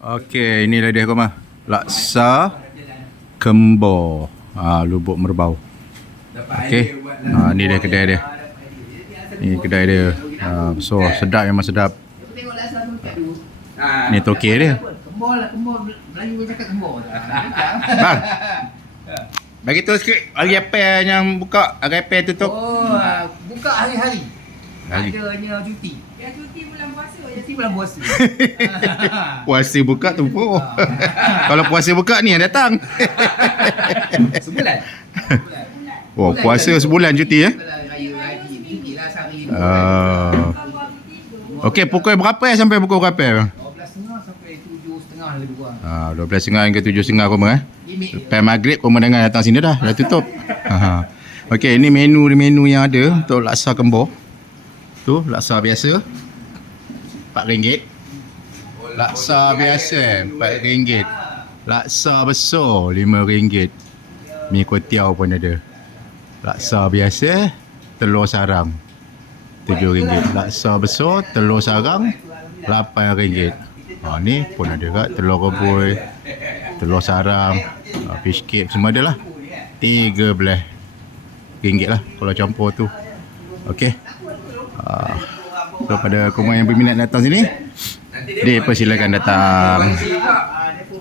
Okey, inilah dia kau mah. Laksa kembor. Lubuk Merbau. Okey. Ni dia kedai dia. Ni kedai dia. So sedap, memang sedap. Ni tokek dia. Kembor lah, kembor. Melayu cakap kembor. Bang. Bagi tahu sikit hari apa yang buka, hari apa tutup? Buka hari-hari. Hari. Adanya cuti. Yang cuti bulan puasa. Cuti bulan puasa. Puasa buka tumpuk. Kalau puasa buka ni yang datang. Sebulan. Oh, puasa sebulan cuti ya? Raya cuti lah sehari. Okey, pukul berapa sampai pukul berapa? 12.30 sampai 7.30 lebih kurang. 12.30 hingga 7.30 koma Lepas maghrib koma dengar datang sini dah tutup. Okey, ini menu yang ada untuk laksa kembor. Tu laksa biasa RM4. Laksa biasa RM4. Laksa besar RM5. Mi kuetiau pun ada. Laksa biasa telur sarang RM7. Laksa besar telur sarang RM8. Ni pun ada kat telur rebus, telur sarang, fish cake semua ada lah. RM13 lah kalau campur tu. Okey. So pada korang yang berminat datang sini, dipersilakan datang.